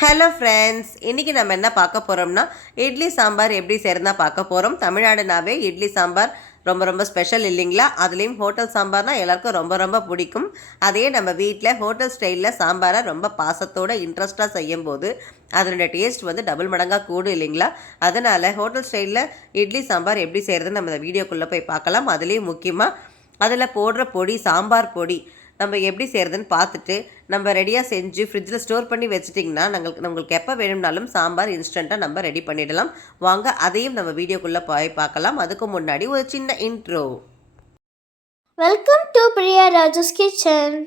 Hello friends, இன்றைக்கி நம்ம என்ன பார்க்க போகிறோம்னா இட்லி சாம்பார் எப்படி செய்கிறதா பார்க்க போகிறோம். தமிழ்நாடுனாவே இட்லி சாம்பார் ரொம்ப ரொம்ப ஸ்பெஷல் இல்லைங்களா? அதுலேயும் ஹோட்டல் சாம்பார்னால் எல்லாருக்கும் ரொம்ப ரொம்ப பிடிக்கும். அதே நம்ம வீட்டில் ஹோட்டல் ஸ்டைலில் சாம்பாரை ரொம்ப பாசத்தோடு இன்ட்ரெஸ்ட்டாக செய்யும்போது அதனுடைய டேஸ்ட் வந்து டபுள் மடங்காக கூடும் இல்லைங்களா? அதனால் ஹோட்டல் ஸ்டைலில் இட்லி சாம்பார் எப்படி செய்கிறதுன்னு நம்ம இந்த வீடியோக்குள்ளே போய் பார்க்கலாம். அதுலேயும் முக்கியமாக அதில் போடுற பொடி, சாம்பார் பொடி நம்ம எப்படி செய்கிறதுன்னு பார்த்துட்டு நம்ம ரெடியாக செஞ்சு ஃப்ரிட்ஜில் ஸ்டோர் பண்ணி வச்சுட்டிங்கன்னா நம்மளுக்கு எப்போ வேணும்னாலும் சாம்பார் இன்ஸ்டண்ட்டாக நம்ம ரெடி பண்ணிடலாம். வாங்க அதையும் நம்ம வீடியோக்குள்ளே போய் பார்க்கலாம். அதுக்கு முன்னாடி ஒரு சின்ன intro. Welcome to Priya Raja's kitchen.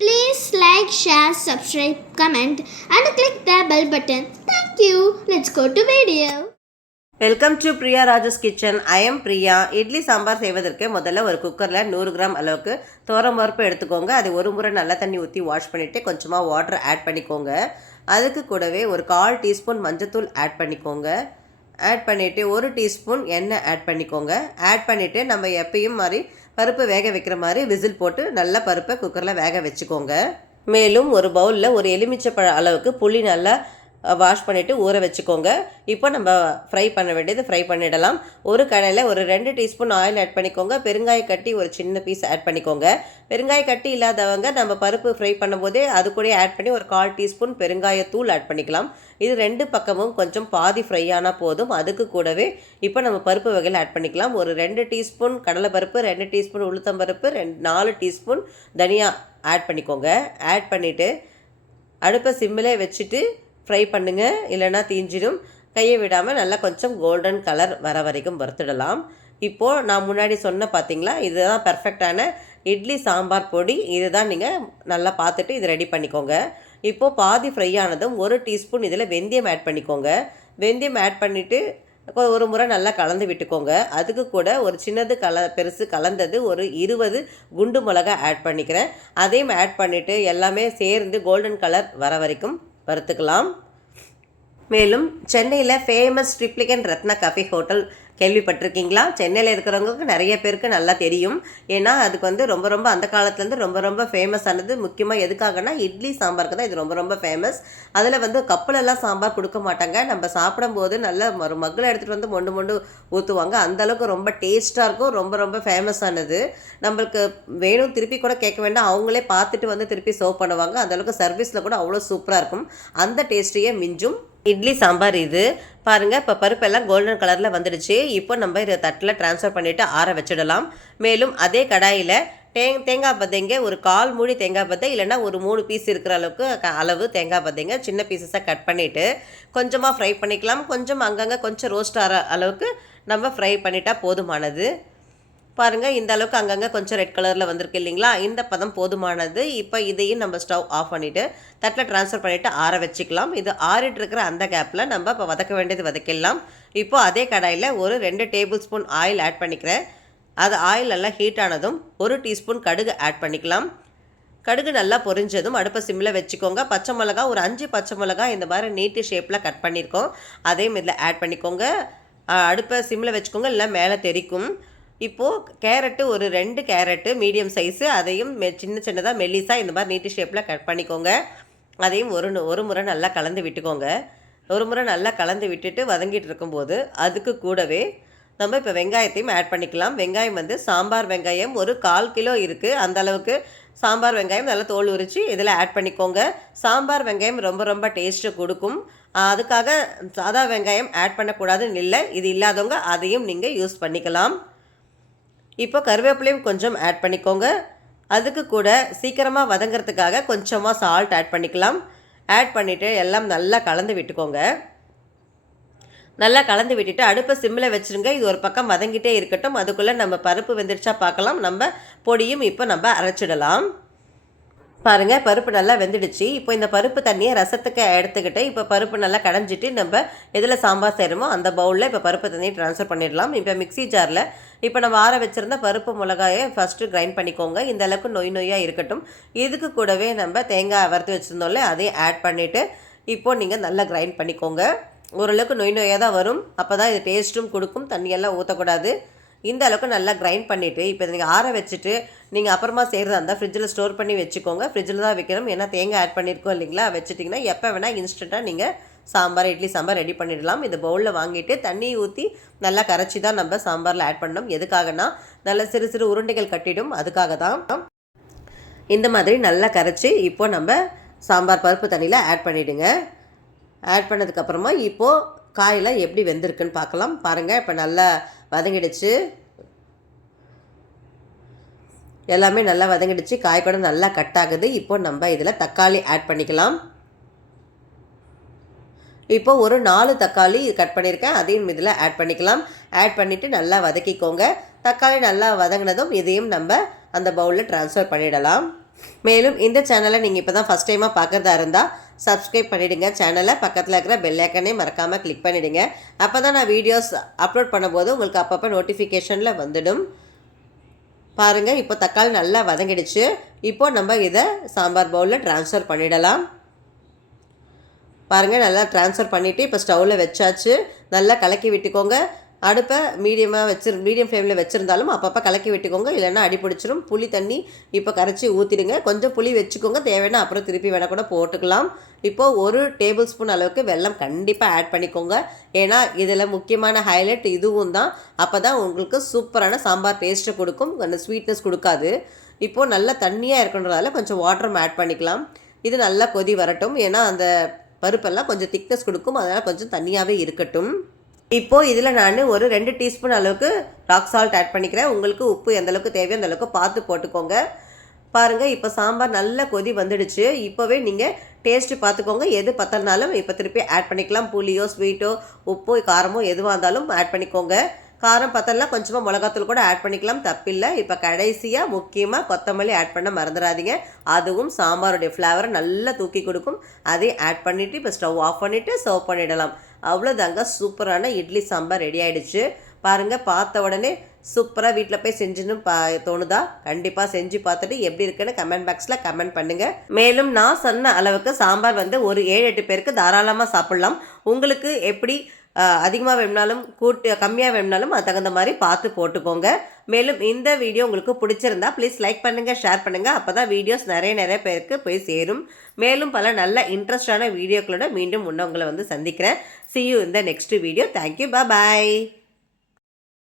Please like, share, subscribe, comment and click the bell button. Thank you. Let's go to video. Welcome to Priya Raja's kitchen. I am Priya. Idli sambar செய்வதற்கு முதல்ல ஒரு குக்கரில் 100 கிராம் அளவுக்கு பருப்பு எடுத்துக்கோங்க. அது ஒரு முறை நல்லா தண்ணி ஊற்றி வாஷ் பண்ணிவிட்டு கொஞ்சமாக வாட்டர் ஆட் பண்ணிக்கோங்க. அதுக்கு கூடவே ஒரு 1/4 டீஸ்பூன் மஞ்சத்தூள் ஆட் பண்ணிக்கோங்க. ஆட் பண்ணிவிட்டு 1 டீஸ்பூன் எண்ணெய் ஆட் பண்ணிக்கோங்க. ஆட் பண்ணிவிட்டு நம்ம எப்பயும் மாதிரி பருப்பு வேக வைக்கிற மாதிரி விசில் போட்டு நல்லா பருப்பை குக்கரில் வேக வச்சுக்கோங்க. மேலும் ஒரு பவுலில் ஒரு எலுமிச்சை அளவுக்கு புளி நல்லா வாஷ் பண்ணிவிட்டு ஊற வச்சுக்கோங்க. இப்போ நம்ம ஃப்ரை பண்ண வேண்டியது ஃப்ரை பண்ணிடலாம். ஒரு கடாயில் ஒரு 2 டீஸ்பூன் ஆயில் ஆட் பண்ணிக்கோங்க. பெருங்காய கட்டி ஒரு சின்ன பீஸ் ஆட் பண்ணிக்கோங்க. பெருங்காய கட்டி இல்லாதவங்க நம்ம பருப்பு ஃப்ரை பண்ணும்போதே அது கூட ஆட் பண்ணி ஒரு 1/4 டீஸ்பூன் பெருங்காயத்தூள் ஆட் பண்ணிக்கலாம். இது 2 பக்கமும் கொஞ்சம் பாதி ஃப்ரை ஆனால் போதும். அதுக்கு கூடவே இப்போ நம்ம பருப்பு வகையில் ஆட் பண்ணிக்கலாம். ஒரு 2 டீஸ்பூன் கடலைப்பருப்பு, 2 டீஸ்பூன் உளுத்தம்பருப்பு, 4 டீஸ்பூன் தனியா ஆட் பண்ணிக்கோங்க. ஆட் பண்ணிவிட்டு அடுப்பை சிம்மில் வச்சுட்டு ஃப்ரை பண்ணுங்கள், இல்லைனா தீஞ்சிடும். கையை விடாமல் நல்லா கொஞ்சம் கோல்டன் கலர் வர வரைக்கும் வறுத்துடலாம். இப்போது நான் முன்னாடி சொன்ன பார்த்தீங்களா, இதுதான் பர்ஃபெக்டான இட்லி சாம்பார் பொடி. இதுதான் நீங்கள் நல்லா பார்த்துட்டு இது ரெடி பண்ணிக்கோங்க. இப்போது பாதி ஃப்ரை ஆனதும் 1 டீஸ்பூன் இதில் வெந்தயம் ஆட் பண்ணிக்கோங்க. வெந்தயம் ஆட் பண்ணிவிட்டு ஒரு முறை நல்லா கலந்து விட்டுக்கோங்க. அதுக்கு கூட ஒரு சின்னது பெருசு கலந்தது ஒரு 20 குண்டு மிளகா ஆட் பண்ணிக்கிறேன். அதையும் ஆட் பண்ணிவிட்டு எல்லாமே சேர்ந்து கோல்டன் கலர் வர வரைக்கும் வறுத்துக்கலாம். மேலும் சென்னையில் famous Triplicane Ratna coffee hotel கேள்விப்பட்டிருக்கீங்களா? சென்னையில் இருக்கிறவங்களுக்கு நிறைய பேருக்கு நல்லா தெரியும். ஏன்னா அதுக்கு வந்து ரொம்ப ரொம்ப அந்த காலத்துலேருந்து ரொம்ப ரொம்ப ஃபேமஸ் ஆனது. முக்கியமாக எதுக்காகனா இட்லி சாம்பாருக்கு தான் இது ரொம்ப ரொம்ப ஃபேமஸ். அதில் வந்து கப்பலெல்லாம் சாம்பார் கொடுக்க மாட்டாங்க. நம்ம சாப்பிடும்போது நல்ல ஒரு மக்களை எடுத்துகிட்டு வந்து மொண்டு மொண்டு ஊற்றுவாங்க. அந்தளவுக்கு ரொம்ப டேஸ்ட்டாக இருக்கும். ரொம்ப ரொம்ப ஃபேமஸ் ஆனது. நம்மளுக்கு வேணும் திருப்பி கூட கேட்க வேண்டாம், அவங்களே பார்த்துட்டு வந்து திருப்பி சர்வ் பண்ணுவாங்க. அந்தளவுக்கு சர்வீஸில் கூட அவ்வளோ சூப்பராக இருக்கும். அந்த டேஸ்ட்டையே மிஞ்சும் இட்லி சாம்பார் இது. பாருங்கள், இப்போ பருப்பெல்லாம் கோல்டன் கலரில் வந்துடுச்சு. இப்போ நம்ம இதை தட்டில் ட்ரான்ஸ்ஃபர் பண்ணிவிட்டு ஆற வச்சிடலாம். மேலும் அதே கடாயில் தேங்காய் பத்தைங்க ஒரு 1/4 மூடி தேங்காய் பத்தை, இல்லைனா ஒரு 3 பீஸ் இருக்கிற அளவுக்கு அளவு தேங்காய் பத்தைங்க சின்ன பீஸஸாக கட் பண்ணிவிட்டு கொஞ்சமாக ஃப்ரை பண்ணிக்கலாம். கொஞ்சம் அங்கங்கே கொஞ்சம் ரோஸ்ட் ஆகிற அளவுக்கு நம்ம ஃப்ரை பண்ணிட்டா போதுமானது. பாருங்கள், இந்த அளவுக்கு அங்கங்கே கொஞ்சம் ரெட் கலரில் வந்திருக்கு இல்லைங்களா? இந்த பதம் போதுமானது. இப்போ இதையும் நம்ம ஸ்டவ் ஆஃப் பண்ணிவிட்டு தட்டில் ட்ரான்ஸ்ஃபர் பண்ணிவிட்டு ஆற வச்சுக்கலாம். இது ஆறிட்டு இருக்கிற அந்த கேப்பில் நம்ம இப்போ வதக்க வேண்டியது வதக்கிடலாம். இப்போது அதே கடாயில் ஒரு 2 டேபிள் ஸ்பூன் ஆயில் ஆட் பண்ணிக்கிறேன். அது ஆயில் நல்லா ஹீட் ஆனதும் 1 டீஸ்பூன் கடுகு ஆட் பண்ணிக்கலாம். கடுகு நல்லா பொரிஞ்சதும் அடுப்பை சிம்மில் வச்சுக்கோங்க. பச்சை மிளகா ஒரு 5 பச்சை மிளகா இந்த மாதிரி நீட்டு ஷேப்பில் கட் பண்ணியிருக்கோம். அதையும் இதில் ஆட் பண்ணிக்கோங்க. அடுப்பை சிம்மில் வச்சுக்கோங்க, இல்லை மேலே தெரிக்கும். இப்போது கேரட்டு ஒரு 2 கேரட்டு மீடியம் சைஸு, அதையும் சின்ன சின்னதாக மெல்லிஸாக இந்த மாதிரி நீட்டு ஷேப்பில் கட் பண்ணிக்கோங்க. அதையும் ஒரு முறை நல்லா கலந்து விட்டுக்கோங்க. ஒரு முறை நல்லா கலந்து விட்டுட்டு வதங்கிட்டு இருக்கும்போது அதுக்கு கூடவே நம்ம இப்போ வெங்காயத்தையும் ஆட் பண்ணிக்கலாம். வெங்காயம் வந்து சாம்பார் வெங்காயம் ஒரு 1/4 கிலோ இருக்குது. அந்தளவுக்கு சாம்பார் வெங்காயம் நல்லா தோல் உரித்து இதில் ஆட் பண்ணிக்கோங்க. சாம்பார் வெங்காயம் ரொம்ப ரொம்ப டேஸ்ட்டு கொடுக்கும். அதுக்காக சாதா வெங்காயம் ஆட் பண்ணக்கூடாதுன்னு இல்லை. இது இல்லாதவங்க அதையும் நீங்கள் யூஸ் பண்ணிக்கலாம். இப்போ கருவேப்பிலையும் கொஞ்சம் ஆட் பண்ணிக்கோங்க. அதுக்கு கூட சீக்கிரமாக வதங்கிறதுக்காக கொஞ்சமாக சால்ட் ஆட் பண்ணிக்கலாம். ஆட் பண்ணிவிட்டு எல்லாம் நல்லா கலந்து விட்டுக்கோங்க. நல்லா கலந்து விட்டுட்டு அடுப்பை சிம்மில் வச்சுருங்க. இது ஒரு பக்கம் வதங்கிட்டே இருக்கட்டும். அதுக்குள்ளே நம்ம பருப்பு வெந்துடுச்சா பார்க்கலாம். நம்ம பொடியும் இப்போ நம்ம அரைச்சிடலாம். பாருங்கள், பருப்பு நல்லா வெந்துடுச்சு. இப்போ இந்த பருப்பு தண்ணியை ரசத்துக்கு எடுத்துக்கிட்டு இப்போ பருப்பு நல்லா கடைஞ்சிட்டு நம்ம எதில் சாம்பார் செய்கிறோமோ அந்த பவுலில் இப்போ பருப்பு தண்ணியை ட்ரான்ஸ்ஃபர் பண்ணிடலாம். இப்போ மிக்ஸி ஜாரில் இப்போ நம்ம ஆற வச்சுருந்த பருப்பு மிளகாயை ஃபஸ்ட்டு கிரைண்ட் பண்ணிக்கோங்க. இந்த அளவுக்கு நொய்யாக இருக்கட்டும். இதுக்கு கூடவே நம்ம தேங்காய் வறுத்து வச்சுருந்தோம்ல அதையும் ஆட் பண்ணிவிட்டு இப்போது நீங்கள் நல்லா கிரைண்ட் பண்ணிக்கோங்க. ஓரளவுக்கு நொய்யாக தான் வரும். அப்போ தான் இது டேஸ்ட்டும் கொடுக்கும். தண்ணியெல்லாம் ஊற்றக்கூடாது. இந்த அளவுக்கு நல்லா கிரைண்ட் பண்ணிவிட்டு இப்போ இதை நீங்கள் ஆற வச்சுட்டு நீங்கள் அப்புறமா செய்கிறதா இருந்தால் ஃப்ரிட்ஜில் ஸ்டோர் பண்ணி வச்சுக்கோங்க. ஃப்ரிட்ஜில் தான் வைக்கணும். ஏன்னா தேங்காய் ஆட் பண்ணியிருக்கோம் இல்லைங்களா, வச்சுட்டிங்கன்னா எப்போ வேணால் இன்ஸ்டண்ட்டாக நீங்கள் சாம்பார் இட்லி சாம்பார் ரெடி பண்ணிடலாம். இந்த பவுலில் வாங்கிட்டு தண்ணி ஊற்றி நல்லா கரைச்சி தான் நம்ம சாம்பாரில் ஆட் பண்ணணும். எதுக்காகனா நல்ல சிறு சிறு உருண்டைகள் கட்டிடும், அதுக்காக தான். இந்த மாதிரி நல்லா கரைச்சி இப்போ நம்ம சாம்பார் பருப்பு தண்ணியில் ஆட் பண்ணிவிடுங்க. ஆட் பண்ணதுக்கப்புறமா இப்போது காயெல்லாம் எப்படி வெந்திருக்குன்னு பார்க்கலாம். பாருங்கள், இப்போ நல்லா வதங்கிடுச்சு. எல்லாமே நல்லா வதங்கிடுச்சு. காய் கூட நல்லா கட் ஆகுது. இப்போ நம்ம இதில் தக்காளி ஆட் பண்ணிக்கலாம். இப்போ ஒரு 4 தக்காளி கட் பண்ணியிருக்கேன், அதையும் இதில் ஆட் பண்ணிக்கலாம். ஆட் பண்ணிவிட்டு நல்லா வதக்கிக்கோங்க. தக்காளி நல்லா வதங்கினதும் இதையும் நம்ம அந்த பவுலில் ட்ரான்ஸ்ஃபர் பண்ணிடலாம். மேலும் இந்த சேனலை நீங்கள் இப்போ தான் ஃபஸ்ட் டைமாக பார்க்குறதா இருந்தால் சப்ஸ்கிரைப் பண்ணிவிடுங்க. சேனலை பக்கத்தில் இருக்கிற பெல் ஐக்கனே மறக்காமல் கிளிக் பண்ணிவிடுங்க. அப்போ தான் நான் வீடியோஸ் அப்லோட் பண்ணும்போது உங்களுக்கு அப்பப்போ நோட்டிஃபிகேஷனில் வந்துடும். பாருங்கள், இப்போ தக்காளி நல்லா வதங்கிடுச்சு. இப்போது நம்ம இதை சாம்பார் பவுலில் ட்ரான்ஸ்ஃபர் பண்ணிடலாம். பாருங்கள், நல்லா ட்ரான்ஸ்ஃபர் பண்ணிவிட்டு இப்போ ஸ்டவ்வில் வச்சாச்சு. நல்லா கலக்கி விட்டுக்கோங்க. அடுப்பை மீடியம் ஃப்ளேமில் வச்சுருந்தாலும் அப்பப்போ கலக்கி விட்டுக்கோங்க, இல்லைன்னா அடி பிடிச்சிரும். புளி தண்ணி இப்போ கரைச்சி ஊற்றிடுங்க. கொஞ்சம் புளி வச்சுக்கோங்க, தேவைன்னா அப்புறம் திருப்பி வேணால் கூட போட்டுக்கலாம். இப்போது 1 டேபிள் ஸ்பூன் அளவுக்கு வெல்லம் கண்டிப்பாக ஆட் பண்ணிக்கோங்க. ஏன்னா இதில் முக்கியமான ஹைலைட் இதுவும் தான். அப்போ தான் உங்களுக்கு சூப்பரான சாம்பார் டேஸ்ட்டு கொடுக்கும், அந்த ஸ்வீட்னஸ் கொடுக்காது. இப்போது நல்லா தண்ணியாக இருக்குன்றதால கொஞ்சம் வாட்டரும் ஆட் பண்ணிக்கலாம். இது நல்லா கொதி வரட்டும். ஏன்னா அந்த பருப்பெல்லாம் கொஞ்சம் திக்னஸ் கொடுக்கும், அதனால் கொஞ்சம் தண்ணியாகவே இருக்கட்டும். இப்போது இதில் நான் ஒரு 2 டீஸ்பூன் அளவுக்கு ராக் சால்ட் ஆட் பண்ணிக்கிறேன். உங்களுக்கு உப்பு எந்தளவுக்கு தேவையோ அந்தளவுக்கு பார்த்து போட்டுக்கோங்க. பாருங்கள், இப்போ சாம்பார் நல்லா கொதி வந்துடுச்சு. இப்போவே நீங்கள் டேஸ்ட்டு பார்த்துக்கோங்க. எது பத்தலனாலும் இப்போ திருப்பி ஆட் பண்ணிக்கலாம். புளியோ ஸ்வீட்டோ உப்போ காரமோ எதுவாக இருந்தாலும் ஆட் பண்ணிக்கோங்க. காரம் பத்தலைனா கொஞ்சமாக மிளகாத்தூள் கூட ஆட் பண்ணிக்கலாம், தப்பில்லை. இப்போ கடைசியாக முக்கியமாக கொத்தமல்லி ஆட் பண்ண மறந்துடாதீங்க. அதுவும் சாம்பாருடைய ஃப்ளேவரை நல்லா தூக்கி கொடுக்கும். அதையும் ஆட் பண்ணிவிட்டு இப்போ ஸ்டவ் ஆஃப் பண்ணிவிட்டு சர்வ் பண்ணிடலாம். அவ்வளோதாங்க, சூப்பரான இட்லி சாம்பார் ரெடி ஆகிடுச்சு. பாருங்கள், பார்த்த உடனே சூப்பராக வீட்டில் போய் செஞ்சுன்னு தோணுதா? கண்டிப்பாக செஞ்சு பார்த்துட்டு எப்படி இருக்குன்னு கமெண்ட் பாக்ஸில் கமெண்ட் பண்ணுங்கள். மேலும் நான் சொன்ன அளவுக்கு சாம்பார் ஒரு 7-8 பேருக்கு தாராளமாக சாப்பிட்லாம். உங்களுக்கு எப்படி அதிகமாக வேணுனாலும் கம்மியாக வேணுனாலும் அது தகுந்த மாதிரி பார்த்து போட்டுக்கோங்க. மேலும் இந்த வீடியோ உங்களுக்கு பிடிச்சிருந்தா ப்ளீஸ் லைக் பண்ணுங்கள், ஷேர் பண்ணுங்கள். அப்போ தான் வீடியோஸ் நிறைய பேருக்கு போய் சேரும். மேலும் பல நல்ல இன்ட்ரெஸ்டான வீடியோக்களோட மீண்டும் உங்களை சந்திக்கிறேன். See you in the next video. Thank you. Bye bye.